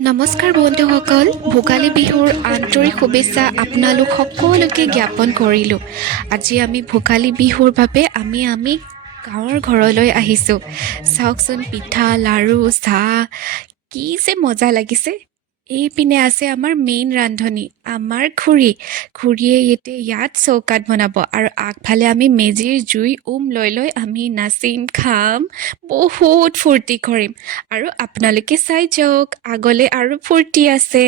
নমস্কাৰ বন্ধুসকল, ভোগালী বিহুৰ আন্তৰিক শুভেচ্ছা আপোনালোক সকলোকে জ্ঞাপন কৰিলোঁ। আজি আমি ভোগালী বিহুৰ বাবে আমি গাঁৱৰ ঘৰলৈ আহিছোঁ। চাওকচোন, পিঠা, লাড়ু, চাহ, কি যে মজা লাগিছে। এইপিনে আছে আমাৰ মেইন ৰান্ধনী, আমাৰ খুৰীয়ে ইয়াত চৌকাত বনাব আৰু আগফালে আমি মেজিৰ জুই লৈ আমি নাচিম, খাম, বহুত ফূৰ্তি কৰিম। আৰু আপোনালোকে চাই যাওক, আগলৈ আৰু ফূৰ্তি আছে।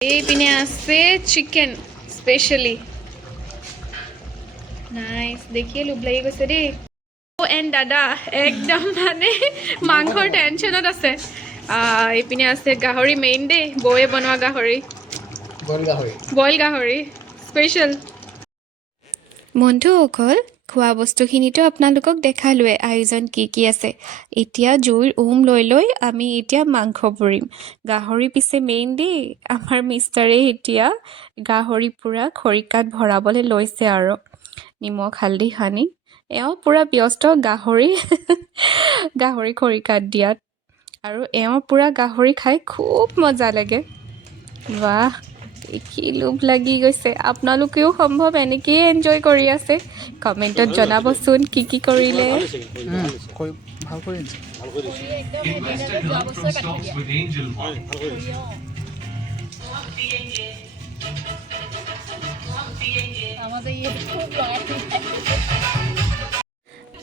এইপিনে আছে চিকেন স্পেচিয়েলি। নাইচ, দেখিয়ে লোভ লাগি গৈছে দেই। এণ্ড দাদা একদম মানে মাংসৰ টেনশ্যনত আছে। এইপিনে আছে গাহৰি মেইন দেই, বৌয়ে বনোৱা গাহৰি, বইল গাহৰি স্পেচিয়েল। বন্ধুসকল, খোৱা বস্তুখিনিতো আপোনালোকক দেখালোৱে আয়োজন কি আছে। এতিয়া জুইৰ লৈ আমি এতিয়া মাংস পুৰিম। গাহৰি পিছে মেইন দেই, আমাৰ মিষ্টাৰে এতিয়া গাহৰি পূৰা খৰিকাত ভৰাবলৈ লৈছে আৰু নিমখ হালধি সানি। এওঁ পূৰা ব্যস্ত গাহৰি খৰিকাত দিয়াত। আৰু এওঁ পূৰা গাহৰি খাই খুব মজা লাগে। বাহ, দেখি লোভ লাগি গৈছে। আপোনালোকেও সম্ভৱ এনেকেই এনজয় কৰি আছে। কমেণ্টত জনাবচোন কি কৰিলে।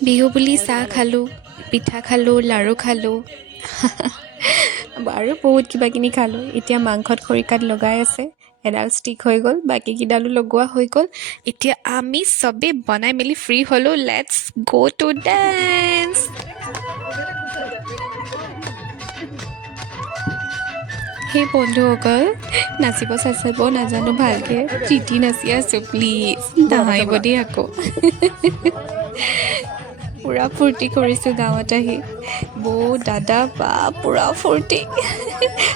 বিহু বুলি চাহ খালোঁ, পিঠা খালোঁ, লাড়ু খালোঁ আৰু বহুত কিবাকিনি খালোঁ। এতিয়া মাংসত খৰিকাত লগাই আছে, এডাল ষ্টিক হৈ গ'ল, বাকীকেইডালো লগোৱা হৈ গ'ল। এতিয়া আমি চবেই বনাই মেলি ফ্ৰী হ'লোঁ। লেটছ গ' টু ডেন্স। সেই বন্ধুসকল, নাচিব চাচিব নাজানো ভালকৈ, জিতি নাচি আছোঁ, প্লিজ নাহাঁহিব দেই আকৌ। পূৰা ফূৰ্তি কৰিছোঁ গাঁৱত আহি। বৌ, দাদা, বা পূৰা ফূৰ্তি।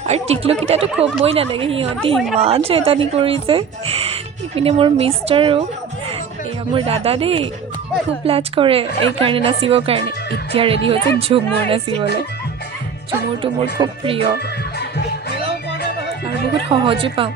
আৰু টিকলুকেইটাতো ক'বই নালাগে, সিহঁতি ইমান চেতানি কৰিছে। ইপিনে মোৰ মিষ্টাৰো, এয়া মোৰ দাদা দেই, খুব লাজ কৰে এইকাৰণে নাচিবৰ কাৰণে। এতিয়া ৰেডি হৈছে ঝুমুৰ নাচিবলৈ। ঝুমুৰটো মোৰ খুব প্ৰিয় আৰু বহুত সহজো পাওঁ।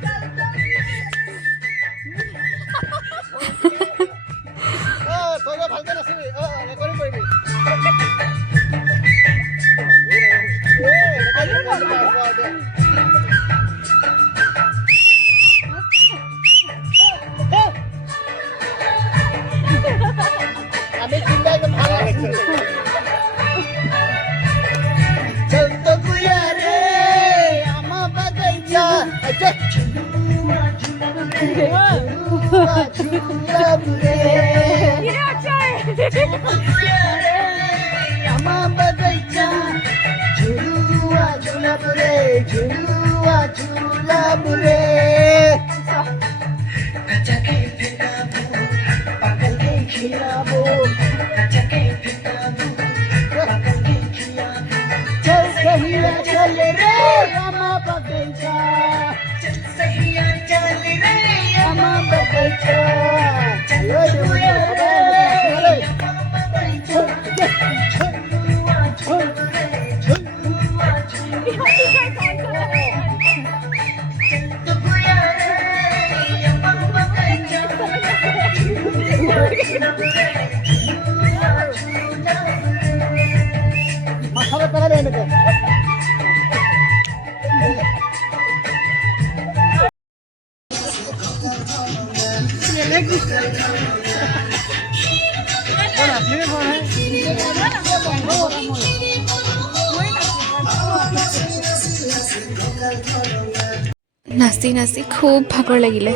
নাচি নাচি খুব ভাগৰ লাগিলে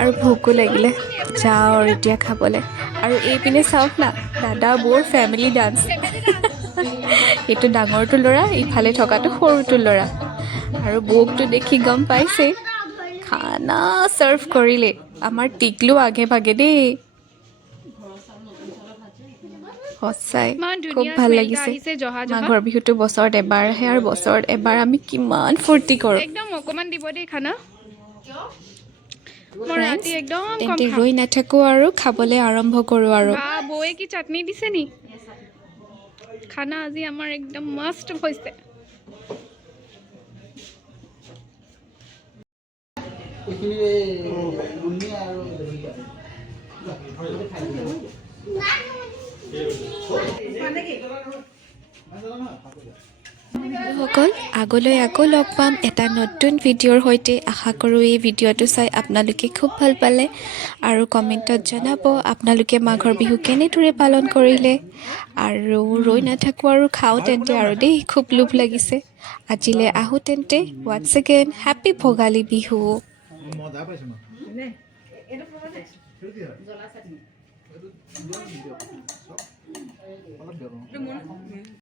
আৰু ভোকো লাগিলে। যাওঁ আৰু এতিয়া খাবলৈ। আৰু এইপিনে চাওক না, দাদা বৌৰ ফেমিলি ডান্স। এইটো ডাঙৰটো ল'ৰা, ইফালে থকাটো সৰুটো ল'ৰা। আৰু বৌকটো দেখি গম পাইছে, খানা ছাৰ্ভ কৰিলে। আমাৰ টিকলু আগে ভাগে দেই। সঁচাই খুব ভাল লাগিছে। মাঘৰ বিহুটো বছৰত এবাৰ আহে আৰু বছৰত এবাৰ আমি কিমান ফূৰ্তি কৰোঁ। একদম অকণমান দিব দেই খানা। তেন্তে ৰৈ নাথাকোঁ আৰু খাবলৈ আৰম্ভ কৰোঁ। আৰু বৌয়ে কি চাটনি দিছে নি? খানা আজি আমাৰ একদম মস্ত হৈছে। বন্ধুসকল আগলৈ আকৌ লগ পাম এটা নতুন ভিডিঅ'ৰ সৈতে। আশা কৰোঁ এই ভিডিঅ'টো চাই আপোনালোকে খুব ভাল পালে আৰু কমেণ্টত জনাব আপোনালোকে মাঘৰ বিহু কেনেদৰে পালন কৰিলে। আৰু ৰৈ নাথাকোঁ আৰু খাওঁ তেন্তে আৰু দেই, খুব লোভ লাগিছে। আজিলৈ আহোঁ তেন্তে, ৱাটছ এগেইন হেপী ভোগালী বিহু।